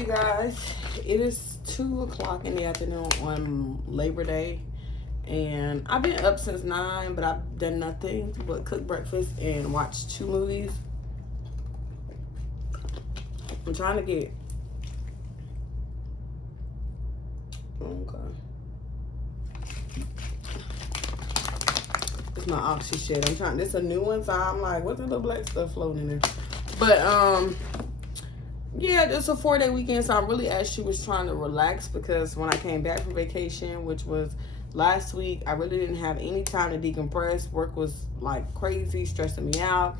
you guys, it is 2 o'clock in the afternoon on Labor Day, and I've been up since 9, but I've done nothing but cook breakfast and watch 2 movies. I'm trying to get it's my oxy shit. I'm trying, this is a new one, so I'm like, what's the little black stuff floating in there? But yeah, it's a 4-day weekend, so I really actually was trying to relax because when I came back from vacation, which was last week, I really didn't have any time to decompress. Work was like crazy, stressing me out.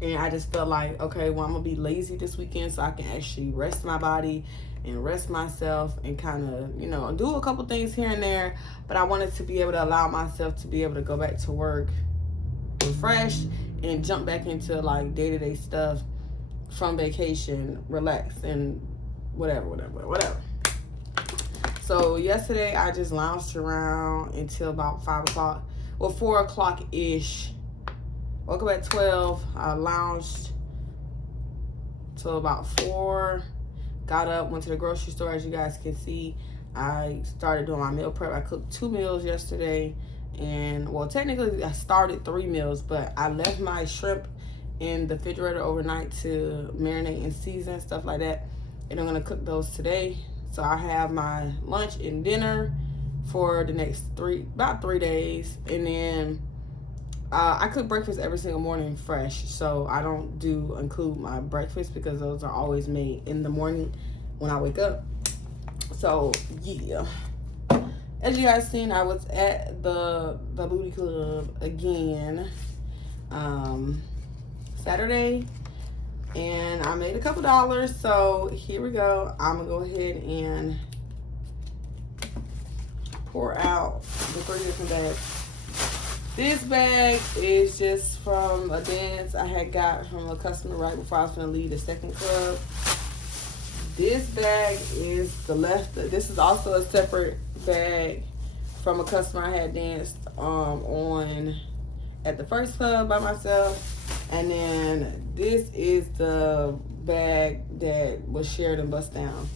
And I just felt like, okay, well, I'm going to be lazy this weekend so I can actually rest my body and rest myself and kind of, you know, do a couple things here and there. But I wanted to be able to allow myself to be able to go back to work refresh and jump back into like day-to-day stuff from vacation, relax, and whatever. So yesterday I just lounged around until about 5 o'clock. Well, 4 o'clock-ish. Woke up at 12. I lounged till about 4. Got up, went to the grocery store, as you guys can see. I started doing my meal prep. I cooked 2 meals yesterday. And, well, technically I started 3 meals, but I left my shrimp in the refrigerator overnight to marinate and season, stuff like that. And I'm going to cook those today. So I have my lunch and dinner for the next about 3 days. And then I cook breakfast every single morning fresh. So I don't include my breakfast because those are always made in the morning when I wake up. So, yeah. As you guys seen, I was at the booty club again Saturday, and I made a couple dollars. So here we go. I'm gonna go ahead and pour out the 3 different bags. This bag is just from a dance I had got from a customer right before I was gonna leave the second club. This bag is this is also a separate bag from a customer I had danced on at the first club by myself. And then this is the bag that was shared and bust down.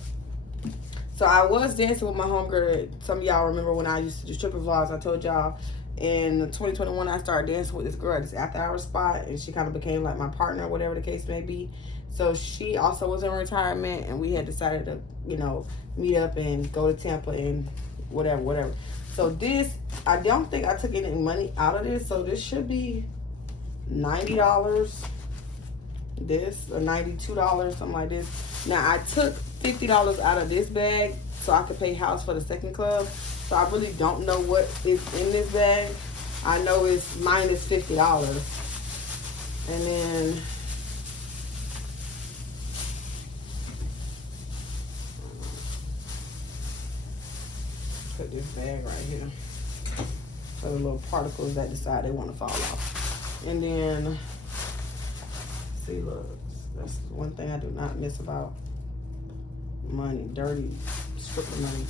So I was dancing with my homegirl. Some of y'all remember when I used to do stripper vlogs. I told y'all in 2021 I started dancing with this girl at this after hours spot, and she kind of became like my partner, whatever the case may be. So she also was in retirement, and we had decided to, you know, meet up and go to Tampa and whatever. So this, I don't think I took any money out of this, so this should be $90. This, or $92, something like this. Now I took $50 out of this bag so I could pay house for the second club. So I really don't know what is in this bag. I know it's minus $50. And then put this bag right here for the little particles that decide they want to fall off. And then, see, look, that's one thing I do not miss about money, dirty stripper money.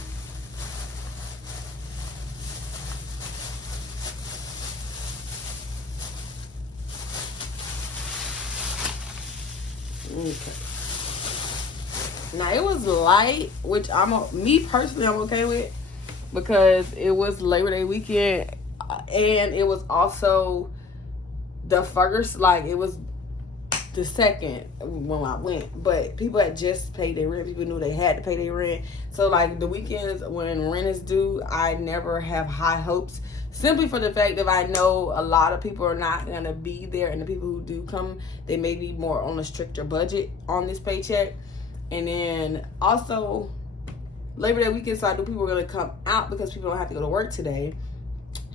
Okay. Now it was light, which me personally I'm okay with, because it was Labor Day weekend, and it was also the first, like it was the second when I went, but people had just paid their rent. People knew they had to pay their rent. So like the weekends when rent is due, I never have high hopes, simply for the fact that I know a lot of people are not going to be there, and the people who do come, they may be more on a stricter budget on this paycheck. And then also Labor Day weekend, so I knew people were going to come out because people don't have to go to work today.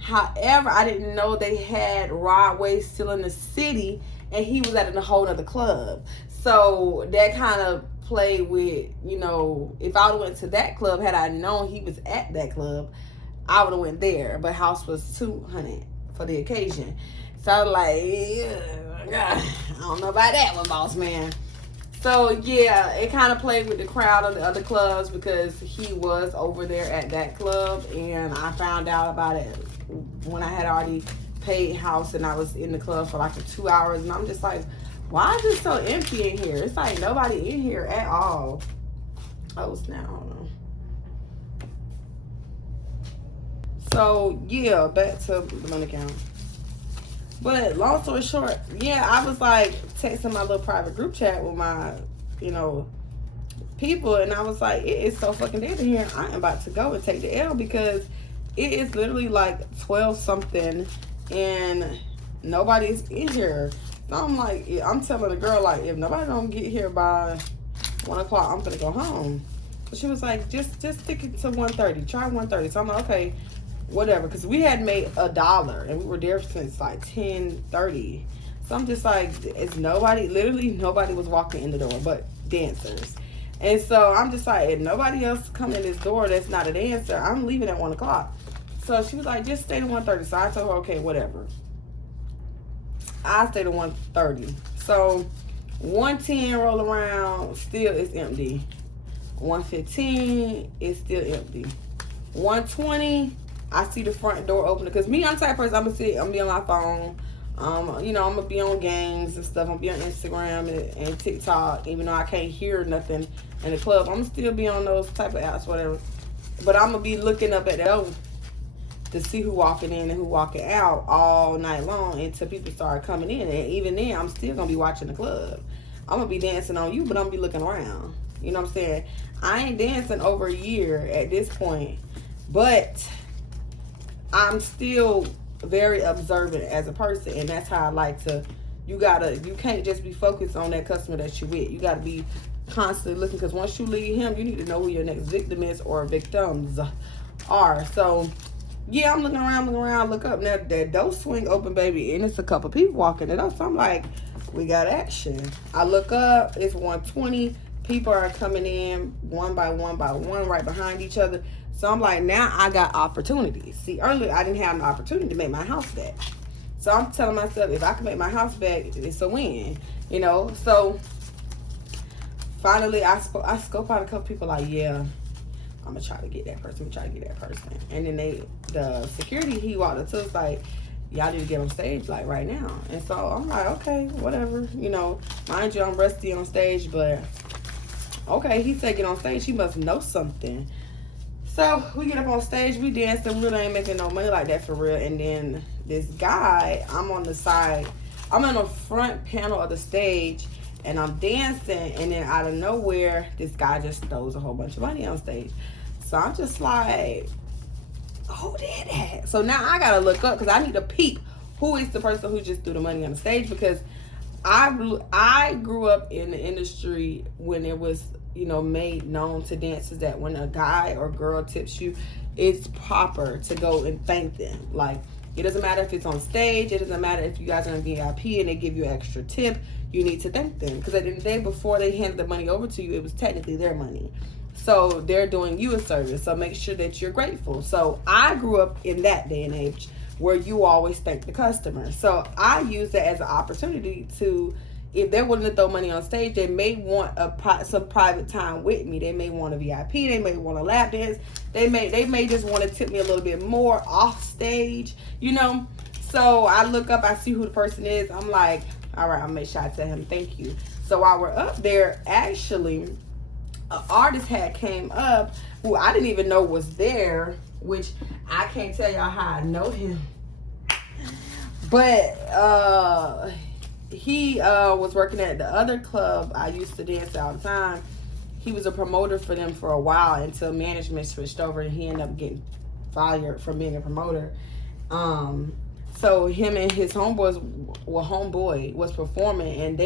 However, I didn't know they had Rod Wave still in the city, and he was at a whole nother club. So that kind of played with, you know, if I would have went to that club, had I known he was at that club, I would have went there. But house was $200 for the occasion. So I was like, I don't know about that one, boss man. So yeah, it kind of played with the crowd of the other clubs because he was over there at that club, and I found out about it when I had already paid house and I was in the club for like 2 hours, and I'm just like, Why is it so empty in here? It's like nobody in here at all. Oh, snap. Hold on. So, yeah, back to Dominican. But long story short, yeah, I was like texting my little private group chat with my, you know, people, and I was like, it is so fucking dead in here. I am about to go and take the L because it is literally like 12 something and nobody's in here. So I'm like, I'm telling the girl, like, if nobody don't get here by 1 o'clock, I'm gonna go home. But she was like, just stick it to 1:30. Try 1:30. So I'm like, okay, whatever. Because we had made $1 and we were there since like 10:30. So I'm just like, it's nobody, literally nobody was walking in the door but dancers. And so I'm just like, if nobody else come in this door that's not a dancer, I'm leaving at 1 o'clock. So she was like, just stay to 1:30. So I told her, okay, whatever. I stayed to 1:30. So 1:10 roll around, still it's empty. 1:15 is still empty. 1:20, I see the front door open. Because me, I'm the type of person, I'm gonna be on my phone. You know, I'm gonna be on games and stuff. I'm gonna be on Instagram and TikTok, even though I can't hear nothing in the club. I'm gonna still be on those type of apps, whatever. But I'm gonna be looking up at the to see who walking in and who walking out all night long until people start coming in. And even then, I'm still gonna be watching the club. I'm gonna be dancing on you, but I'm gonna be looking around. You know what I'm saying? I ain't dancing over a year at this point, but I'm still very observant as a person, and that's how I like to. You can't just be focused on that customer that you with. You gotta be constantly looking, because once you leave him, you need to know who your next victim is or victims are. So yeah, I'm looking around, look up. Now that door swing open, baby, and it's a couple people walking it up. So I'm like, we got action. I look up, it's 1:20. People are coming in one by one right behind each other. So I'm like, now I got opportunities. See, earlier I didn't have an opportunity to make my house back. So I'm telling myself, if I can make my house back, it's a win, you know? So finally I scope out a couple people like, yeah, I'm gonna try to get that person. And then the security, he walked up to us like, y'all need to get on stage like right now. And so I'm like, okay, whatever. You know, mind you, I'm rusty on stage, but okay, he said get on stage. He must know something. So we get up on stage, we dance, and really ain't making no money like that for real. And then this guy, I'm on the side, I'm on the front panel of the stage, and I'm dancing, and then out of nowhere, this guy just throws a whole bunch of money on stage. So I'm just like, who did that? So now I gotta look up, because I need to peep who is the person who just threw the money on the stage, because I grew up in the industry when it was, you know, made known to dancers that when a guy or girl tips you, it's proper to go and thank them. Like, it doesn't matter if it's on stage, it doesn't matter if you guys are in VIP and they give you an extra tip, you need to thank them. Because at the end of the day, before they handed the money over to you, it was technically their money. So they're doing you a service. So make sure that you're grateful. So I grew up in that day and age where you always thank the customer. So I use that as an opportunity to, if they're willing to throw money on stage, they may want some private time with me. They may want a VIP. They may want a lap dance. They may just want to tip me a little bit more off stage, you know. So I look up, I see who the person is. I'm like, all right, I'll make sure I tell him thank you. So while we're up there, actually, an artist had came up who I didn't even know was there, which I can't tell y'all how I know him. But he was working at the other club I used to dance at all the time. He was a promoter for them for a while until management switched over, and he ended up getting fired from being a promoter. So him and his homeboy was performing, and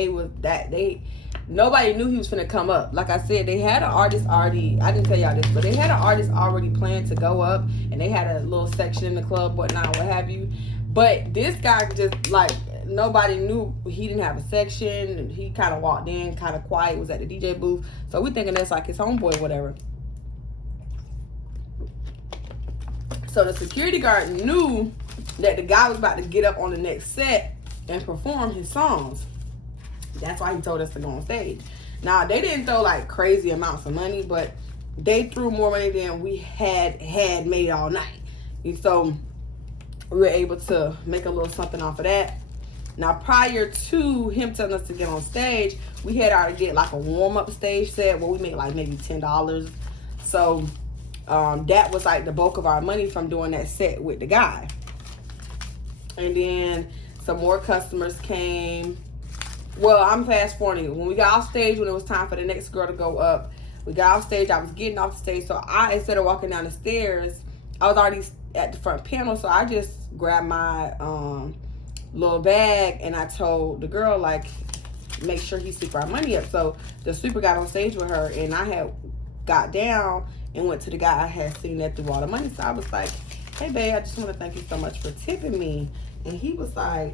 nobody knew he was finna come up. Like I said, they had an artist already, I didn't tell y'all this, but they had an artist already planned to go up, and they had a little section in the club, whatnot, what have you. But this guy just, like, nobody knew he didn't have a section, and he kind of walked in, kind of quiet, was at the DJ booth. So we thinking that's like his homeboy or whatever. So the security guard knew that the guy was about to get up on the next set and perform his songs. That's why he told us to go on stage. Now, they didn't throw like crazy amounts of money, but they threw more money than we had made all night. And so we were able to make a little something off of that. Now, prior to him telling us to get on stage, we had already did like a warm-up stage set where we made like maybe $10. So that was like the bulk of our money from doing that set with the guy. And then some more customers came. Well, I'm fast forwarding. When we got off stage, when it was time for the next girl to go up, we got off stage. I was getting off the stage. So instead of walking down the stairs, I was already at the front panel. So I just grabbed my little bag and I told the girl, like, make sure he sweep our money up. So the sweeper got on stage with her, and I had got down and went to the guy I had seen that threw all the money. So I was like, hey babe, I just want to thank you so much for tipping me. And he was like,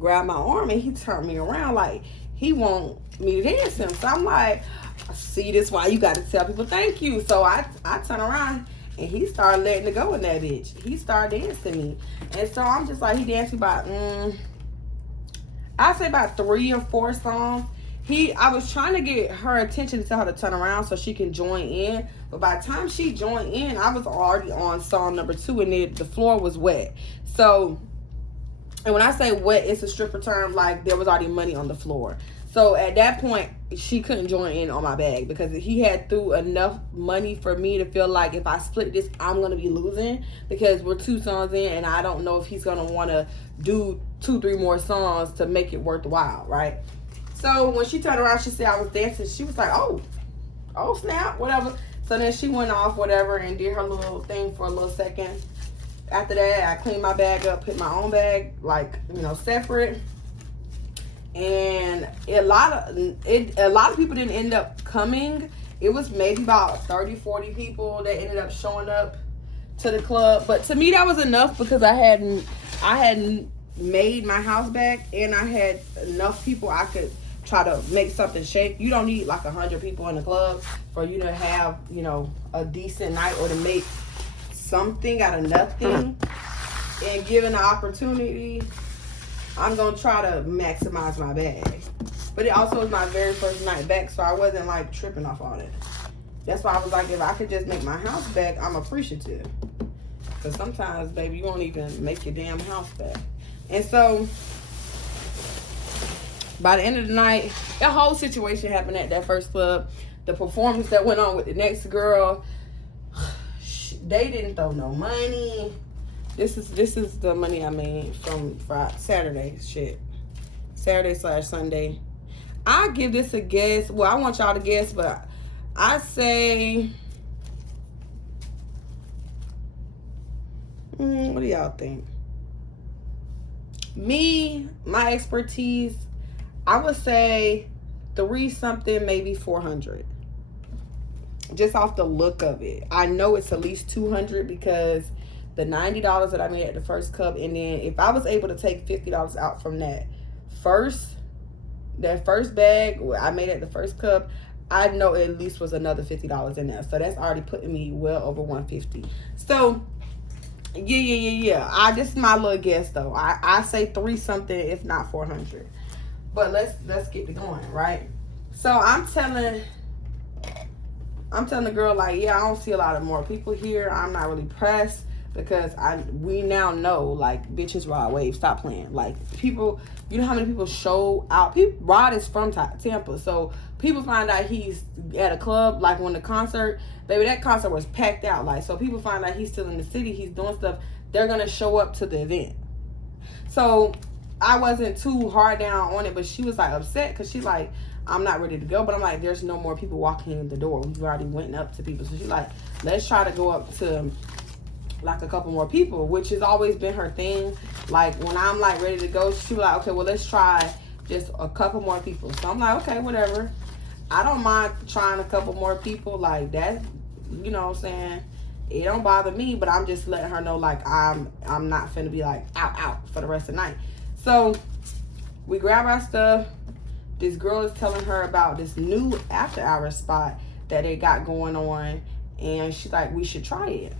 grabbed my arm and he turned me around like he want me to dance him. So I'm like, see, this why you got to tell people thank you. So I turn around and he started letting it go in that bitch. He started dancing me. And so I'm just like, he danced me about, I'd say about 3 or 4 songs. I was trying to get her attention to tell her to turn around so she can join in. But by the time she joined in, I was already on song number 2 and the floor was wet. So, and when I say wet, it's a stripper term, like there was already money on the floor. So at that point, she couldn't join in on my bag because he had threw enough money for me to feel like if I split this, I'm going to be losing because we're 2 songs in and I don't know if he's going to want to do 2-3 more songs to make it worthwhile, right? So when she turned around, she said I was dancing. She was like, oh snap, whatever. So then she went off, whatever, and did her little thing for a little second. After that, I cleaned my bag up, put my own bag, like, separate. And a lot of people didn't end up coming. It was maybe about 30-40 people that ended up showing up to the club. But to me, that was enough because I hadn't made my house back and I had enough people I could try to make something shake. You don't need like 100 people in the club for you to have, a decent night or to make something out of nothing. And given the opportunity, I'm gonna try to maximize my bag. But it also was my very first night back, so I wasn't like tripping off on it. That's why I was like, if I could just make my house back, I'm appreciative. Because sometimes, baby, you won't even make your damn house back. And so by the end of the night, the whole situation happened at that first club. The performance that went on with the next girl, they didn't throw no money. This is the money I made from Saturday shit. Saturday/Sunday. I give this a guess. Well, I want y'all to guess, but I say, what do y'all think? Me, my expertise, I would say 3-something, maybe 400. Just off the look of it. I know it's at least 200 because the $90 that I made at the first cup, and then if I was able to take $50 out from that first bag I made at the first cup, I know at least was another $50 in there. So that's already putting me well over 150. So yeah. This is my little guess though. I say 3-something, if not 400. But let's get it going, right? So I'm telling the girl, like, yeah, I don't see a lot of more people here. I'm not really pressed because we now know, like, bitches ride waves. Stop playing. Like, people, you know how many people show out? Rod is from Tampa, so people find out he's at a club, like when the concert, baby, that concert was packed out. Like, so people find out he's still in the city, he's doing stuff, they're gonna show up to the event. So I wasn't too hard down on it, but she was like upset because she's like, I'm not ready to go. But I'm like, there's no more people walking in the door. We've already went up to people. So she's like, let's try to go up to like a couple more people, which has always been her thing. Like when I'm like ready to go, she was like, okay, well, let's try just a couple more people. So I'm like, okay, whatever. I don't mind trying a couple more people like that. You know what I'm saying? It don't bother me, but I'm just letting her know, like, I'm not finna be like out for the rest of the night. So we grab our stuff. This girl is telling her about this new after hours spot that they got going on, and she's like, we should try it.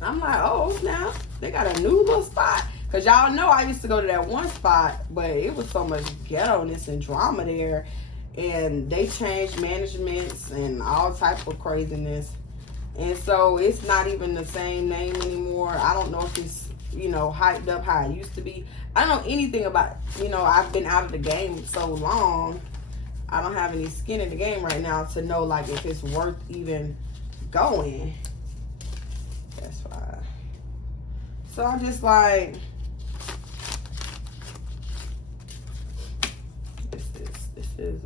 I'm like, oh, now they got a new little spot. Because y'all know I used to go to that one spot, but it was so much ghetto-ness and drama there. And they changed managements and all type of craziness. And so it's not even the same name anymore. I don't know if it's, you know, hyped up how it used to be. I don't know anything about it. You know, I've been out of the game so long. I don't have any skin in the game right now to know, like, if it's worth even going. That's why. So I'm just like, this is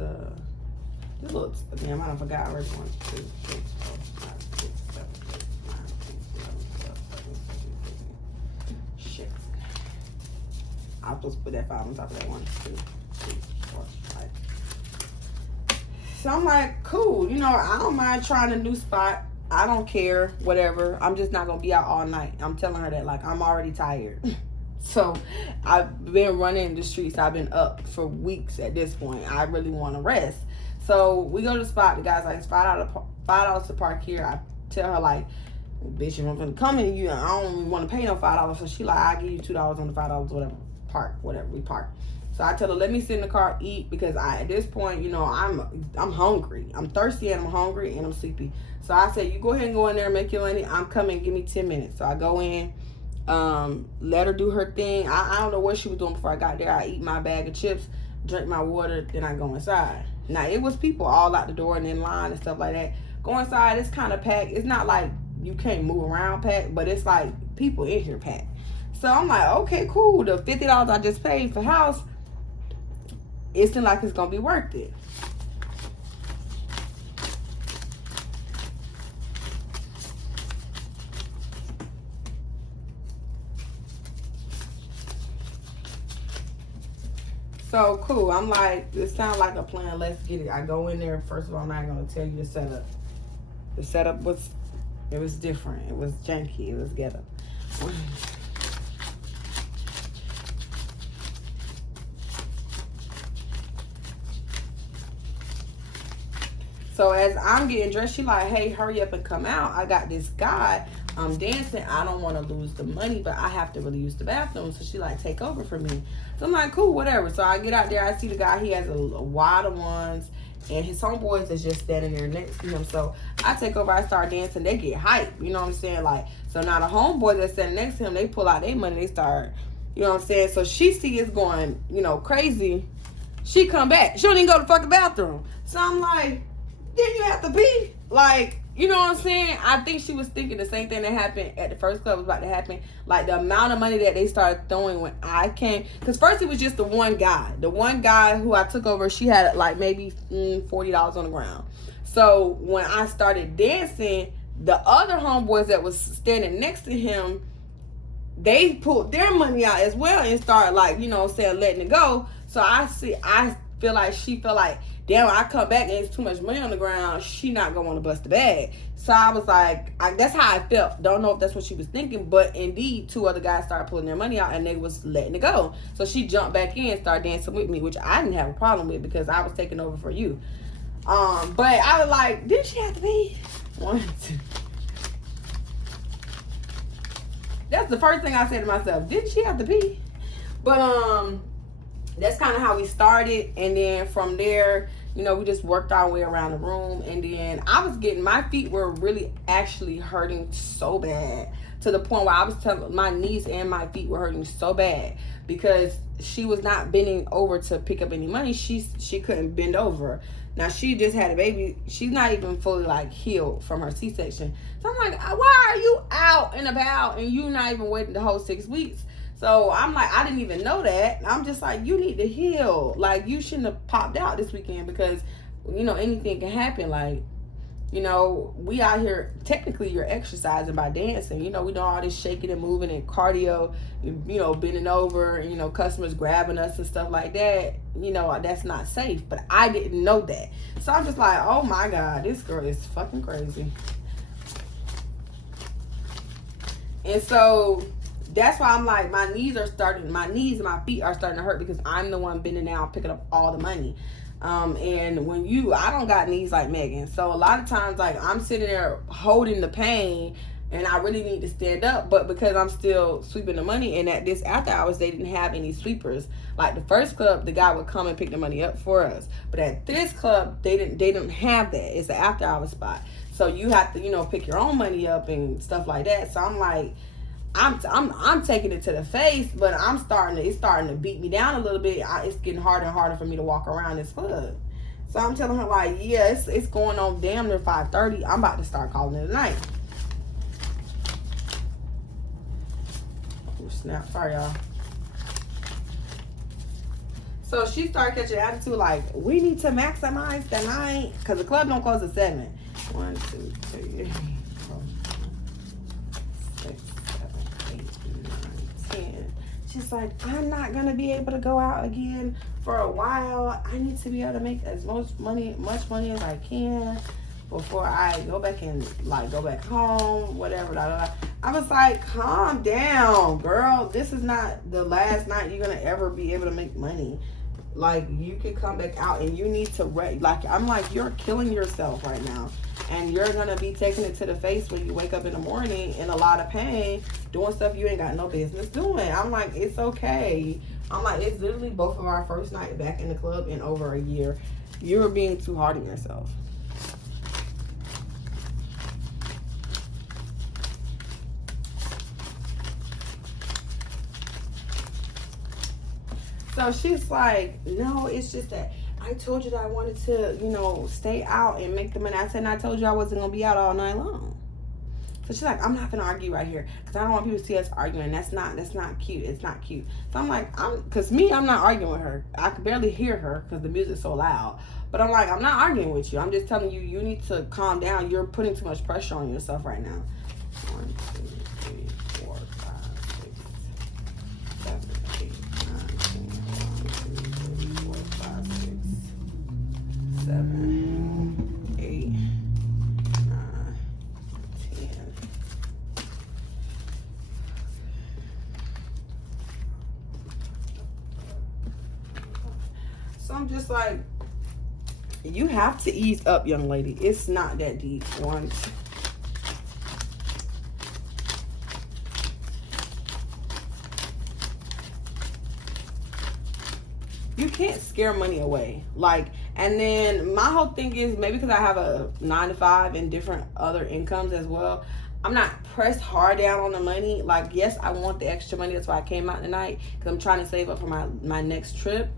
this looks, damn, I done forgot already. 1, 2, 3, 4, 5, 6, 7, 8, 9, 10, 11, 12, 13, 14, 15. Shit. I was supposed to put that 5 on top of that 1, 2, 3, 4, 5. So I'm like, cool, you know, I don't mind trying a new spot. I don't care, whatever. I'm just not gonna be out all night. I'm telling her that, like, I'm already tired. So I've been running the streets. I've been up for weeks at this point. I really want to rest. So we go to the spot. The guy's like, it's $5 to park here. I tell her, like, bitch, if I'm gonna come in, I don't even want to pay no $5. So she like, I'll give you $2 on the $5, whatever. Park, whatever, we park. So I tell her, let me sit in the car, eat, because at this point, you know, I'm hungry. I'm thirsty and I'm hungry and I'm sleepy. So I said, you go ahead and go in there and make your money. I'm coming, give me 10 minutes. So I go in, let her do her thing. I don't know what she was doing before I got there. I eat my bag of chips, drink my water, then I go inside. Now, it was people all out the door and in line and stuff like that. Go inside, it's kind of packed. It's not like you can't move around packed, but it's like people in here packed. So I'm like, okay, cool. The $50 I just paid for house, it seems like it's going to be worth it. So cool. I'm like, this sounds like a plan. Let's get it. I go in there. First of all, I'm not going to tell you the setup. The setup was different. It was janky. It was ghetto. So as I'm getting dressed, she like, hey, hurry up and come out. I got this guy. I'm dancing. I don't want to lose the money, but I have to really use the bathroom. So she like, take over for me. So I'm like, cool, whatever. So I get out there. I see the guy. He has a wad of ones. And his homeboys is just standing there next to him. So I take over. I start dancing. They get hype. You know what I'm saying? Like, so now the homeboys that's standing next to him, they pull out their money. They start, you know what I'm saying? So she see it's going, you know, crazy. She come back. She don't even go to the fucking bathroom. So I'm like, didn't you have to pee? Like, you know what I'm saying? I think she was thinking the same thing that happened at the first club was about to happen. Like, the amount of money that they started throwing when I came. Because first it was just the one guy. The one guy who I took over, she had like maybe $40 on the ground. So when I started dancing, the other homeboys that was standing next to him, they pulled their money out as well and started, like, you know what I'm saying, letting it go. So I feel like she felt like, damn, I come back and it's too much money on the ground. She not gonna want to bust the bag. So I was like, that's how I felt. Don't know if that's what she was thinking, but indeed, 2 other guys started pulling their money out and they was letting it go. So she jumped back in and started dancing with me, which I didn't have a problem with because I was taking over for you. But I was like, didn't she have to pee? 1, 2. That's the first thing I said to myself. Didn't she have to pee? But that's kind of how we started. And then from there, you know, we just worked our way around the room. And then I was getting, my feet were really actually hurting so bad to the point where I was telling, my knees and my feet were hurting so bad because she was not bending over to pick up any money. She couldn't bend over. Now, she just had a baby. She's not even fully, like, healed from her C-section. So I'm like, why are you out and about and you not even waiting the whole 6 weeks? So I'm like, I didn't even know that. I'm just like, you need to heal. Like, you shouldn't have popped out this weekend because, you know, anything can happen. Like, you know, we out here, technically you're exercising by dancing. You know, we do all this shaking and moving and cardio, you know, bending over, and, you know, customers grabbing us and stuff like that. You know, that's not safe. But I didn't know that. So I'm just like, oh my God, this girl is fucking crazy. And so that's why I'm like, my knees and my feet are starting to hurt because I'm the one bending down, picking up all the money. And when I don't got knees like Megan. So a lot of times, like, I'm sitting there holding the pain and I really need to stand up. But because I'm still sweeping the money, and at this after hours, they didn't have any sweepers. Like the first club, the guy would come and pick the money up for us. But at this club, they didn't have that. It's an after hour spot. So you have to, you know, pick your own money up and stuff like that. So I'm like, I'm taking it to the face, but it's starting to beat me down a little bit. It's getting harder and harder for me to walk around this club. So I'm telling her, like, yeah, it's going on damn near 5:30. I'm about to start calling it a night. Oh, snap. Sorry, y'all. So she started catching attitude like, we need to maximize the night. Because the club don't close at 7. 1, 2, 3, 4, 5, 6, 7, 8, 9, 10. She's like, I'm not going to be able to go out again for a while. I need to be able to make as much money as I can before I go back and like go back home, whatever. Blah, blah, blah. I was like, calm down, girl. This is not the last night you're going to ever be able to make money. Like, you could come back out and you need to like, I'm like, you're killing yourself right now. And you're going to be taking it to the face when you wake up in the morning in a lot of pain, doing stuff you ain't got no business doing. I'm like, it's okay. I'm like, it's literally both of our first night back in the club in over a year. You're being too hard on yourself. So she's like, no, it's just that I told you that I wanted to, you know, stay out and make the money. I said, and I told you I wasn't going to be out all night long. So she's like, I'm not going to argue right here because I don't want people to see us arguing. That's not cute. It's not cute. So I'm like, because I'm not arguing with her. I could barely hear her because the music's so loud. But I'm like, I'm not arguing with you. I'm just telling you, you need to calm down. You're putting too much pressure on yourself right now. 1, 2, 3, 4, 5, 6, 7, 8, 9, 10, 1, 2, 3, 4, 5, 6, 7, 8, 9, 10. So I'm just like, you have to ease up, young lady. It's not that deep. 1, 2. You can't scare money away. Like, and then my whole thing is, maybe because I have a 9 to 5 and different other incomes as well, I'm not pressed hard down on the money. Like, yes, I want the extra money. That's why I came out tonight, because I'm trying to save up for my next trip.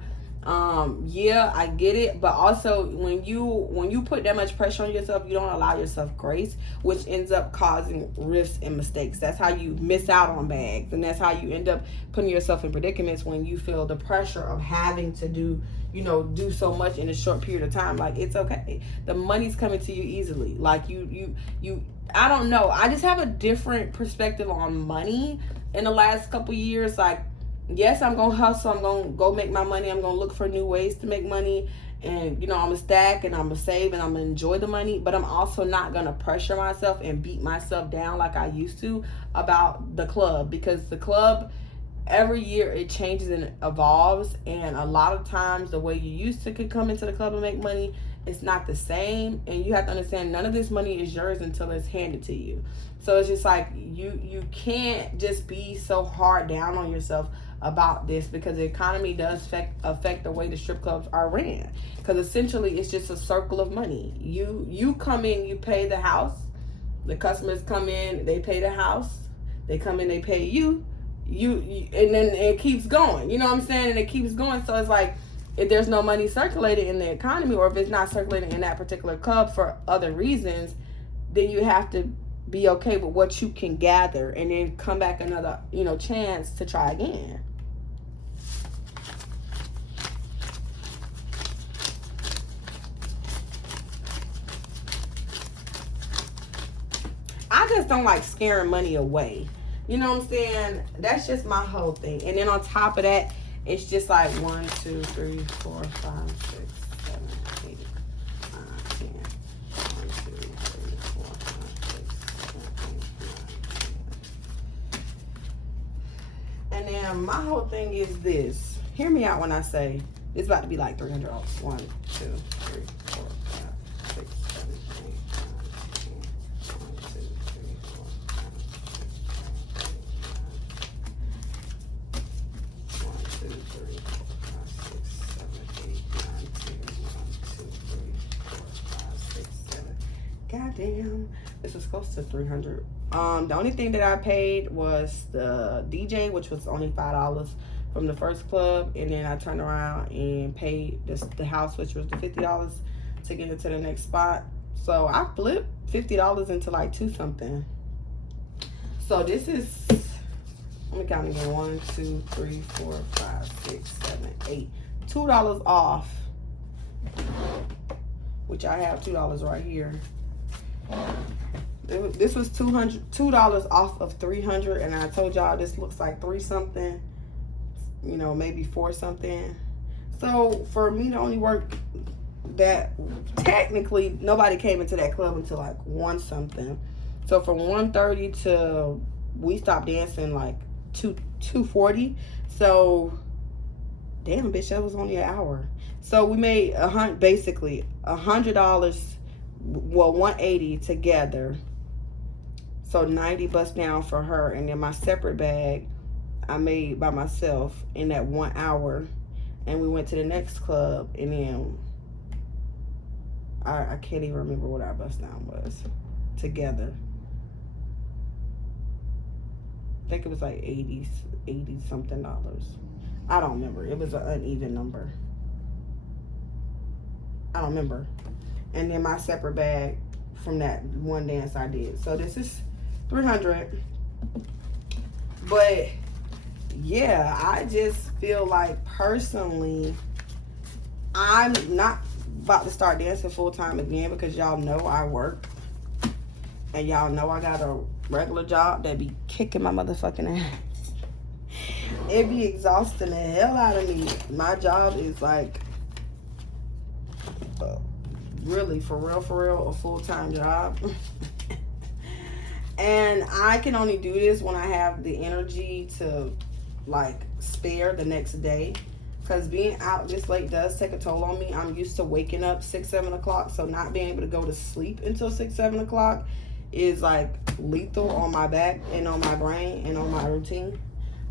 Yeah, I get it, but also when you put that much pressure on yourself, you don't allow yourself grace, which ends up causing risks and mistakes. That's how you miss out on bags, and that's how you end up putting yourself in predicaments when you feel the pressure of having to do so much in a short period of time. Like, it's okay. The money's coming to you easily. Like, you I don't know. I just have a different perspective on money in the last couple years. Like, yes, I'm going to hustle. I'm going to go make my money. I'm going to look for new ways to make money. And, I'm going to stack and I'm going to save and I'm going to enjoy the money. But I'm also not going to pressure myself and beat myself down like I used to about the club. Because the club, every year it changes and it evolves. And a lot of times the way you used to could come into the club and make money, it's not the same. And you have to understand, none of this money is yours until it's handed to you. So it's just like, you can't just be so hard down on yourself about this, because the economy does affect the way the strip clubs are ran. Because essentially it's just a circle of money. You come in, you pay the house. The customers come in, they pay the house. They come in, they pay you. And then it keeps going. You know what I'm saying? And it keeps going. So it's like, if there's no money circulating in the economy, or if it's not circulating in that particular club for other reasons, then you have to be okay with what you can gather and then come back another, chance to try again. I just don't like scaring money away. You know what I'm saying? That's just my whole thing. And then on top of that, it's just like 1, 2, 3, 4, 5, 6, 7, 8, 9, 10. 1, 2, 3, 4, 5, 6, 7, 8, 9, 10. And then my whole thing is this. Hear me out when I say it's about to be like $300. 1, 2, 3, 4, 5, 6, 7, 8, 9, 10. 1, 2, 3, 4, 5, 6, 7, 8, 9, 10. 1, 2, 3, 4, 5, 6, 7, 8, 9, 10. 1, 2, 3, 4, 5, 6, 7. God damn. This was close to 300. The only thing that I paid was the DJ, which was only $5 from the first club, and then I turned around and paid the house, which was the $50 to get into the next spot. So I flipped $50 into like 2 something. So this is, let me count again, 1, 2, 3, 4, 5, 6, 7, 8, $2 off, which I have $2 right here. This was $2 off of 300, and I told y'all this looks like 3 something, you know, maybe 4 something. So for me to only work that, technically nobody came into that club until like 1 something. So from 1:30 to we stopped dancing like 2:40. So damn, bitch, that was only an hour. So we made basically $100, well, $180 together. So 90 bucks down for her, and then my separate bag I made by myself in that 1 hour. And we went to the next club, and then I can't even remember what our bust down was together. I think it was like 80 something dollars. I don't remember. It was an uneven number. I don't remember. And then my separate bag from that one dance I did. So this is 300. But yeah, I just feel like personally, I'm not about to start dancing full time again, because y'all know I work, and y'all know I got a regular job that be kicking my motherfucking ass. It be exhausting the hell out of me. My job is like really, for real, a full-time job. And I can only do this when I have the energy to like spare the next day, because being out this late does take a toll on me. I'm used to waking up 6, 7 o'clock, so not being able to go to sleep until 6, 7 o'clock is like lethal on my back and on my brain and on my routine.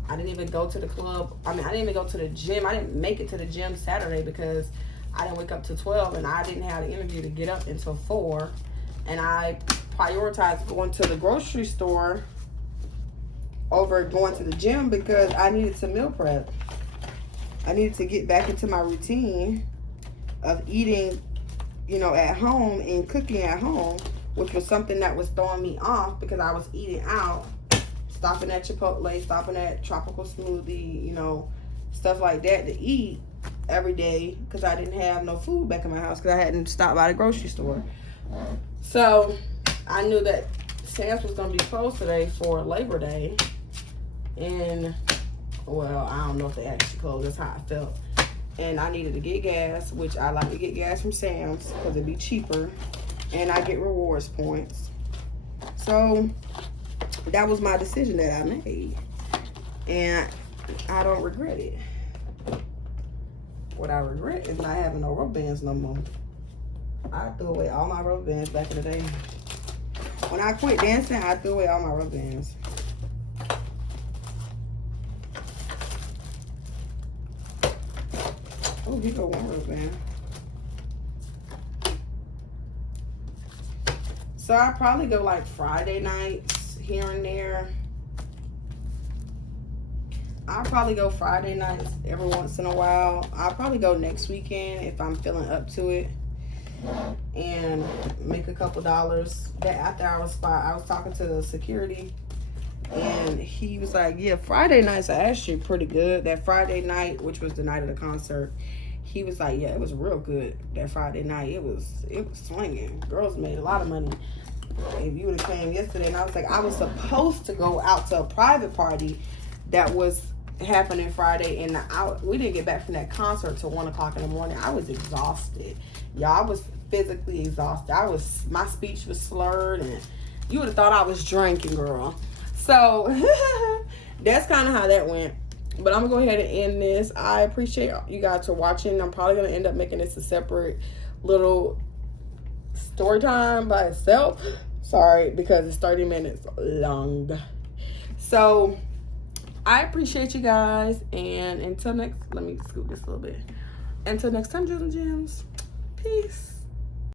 I didn't even go to the club. I didn't even go to the gym. I didn't make it to the gym Saturday because I didn't wake up till 12, and I didn't have the energy to get up until 4. And I prioritized going to the grocery store over going to the gym because I needed to meal prep. I needed to get back into my routine of eating, you know, at home and cooking at home, which was something that was throwing me off because I was eating out, stopping at Chipotle, stopping at Tropical Smoothie, you know, stuff like that to eat every day because I didn't have no food back in my house because I hadn't stopped by the grocery store. So I knew that Sam's was going to be closed today for Labor Day. And, well, I don't know if they actually closed. That's how I felt. And I needed to get gas, which I like to get gas from Sam's because it'd be cheaper. And I get rewards points. So that was my decision that I made. And I don't regret it. What I regret is not having no rubber bands no more. I threw away all my rubber bands back in the day. When I quit dancing, I threw away all my rubber bands. Oh, here go one rubber band. So I probably go like Friday nights here and there. I'll probably go Friday nights every once in a while. I'll probably go next weekend if I'm feeling up to it and make a couple dollars. That after hour spot, I was talking to the security and he was like, yeah, Friday nights are actually pretty good. That Friday night, which was the night of the concert, he was like, yeah, it was real good. That Friday night, it was swinging. Girls made a lot of money. If you would have came yesterday, and I was like, I was supposed to go out to a private party that was happening Friday, and we didn't get back from that concert till 1 o'clock in the morning. I was exhausted, y'all. I was physically exhausted. My speech was slurred, and you would have thought I was drinking, girl. So that's kind of how that went. But I'm gonna go ahead and end this. I appreciate you guys for watching. I'm probably gonna end up making this a separate little story time by itself. Sorry, because it's 30 minutes long. So I appreciate you guys, and until next, let me scoot this a little bit. Until next time, Jews and Jems, peace.